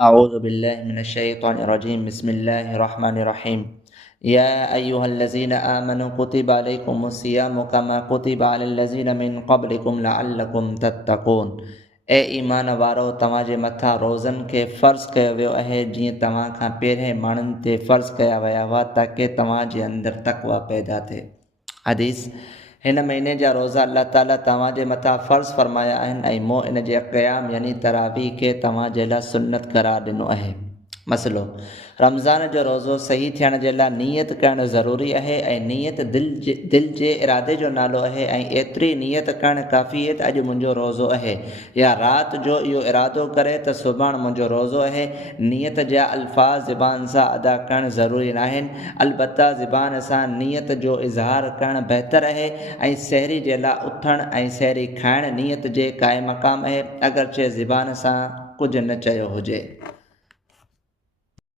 أعوذ بالله من الشيطان الرجيم بسم الله الرحمن الرحيم يا أيها الذين آمنوا كتب عليكم الصيام كما كتب على الذين من قبلكم لعلكم تتقون ए ईमान वारो तव्हांजे मथां रोज़नि खे फ़र्ज़ु कयो वियो आहे जीअं तव्हां खां पहिरें माण्हुनि ते फ़र्ज़ु कया विया हुआ ताकी तव्हांजे अंदरि तक़वा पैदा थिए। हदीस हिन महीने जा रोज़ा अल्लाह ताला तव्हांजे मथां फ़र्ज़ु फ़रमाया आहिनि ऐं मूं इन जे क़याम यानी तरावी खे तव्हांजे लाइ सुन्नत क़रार ॾिनो आहे। मसलो रमज़ान जो रोज़ो सही थियण जे लाइ नियत करणु ज़रूरी आहे ऐं नियत दिलि जे इरादे जो नालो आहे ऐं एतिरी नियत करणु काफ़ी आहे त अॼु मुंहिंजो रोज़ो आहे या राति जो इहो इरादो करे त सुभाणे मुंहिंजो रोज़ो आहे। नियत जा अल्फाज़ ज़बान सां अदा करणु ज़रूरी न आहिनि, अलबत्ता ज़बान सां नियत जो इज़हार करणु बहितर आहे ऐं सहरी जे लाइ उथणु ऐं सहरी खाइणु नियत जे क़ाइम मक़ाम आहे अगरचे ज़बान सां कुझु न चयो हुजे।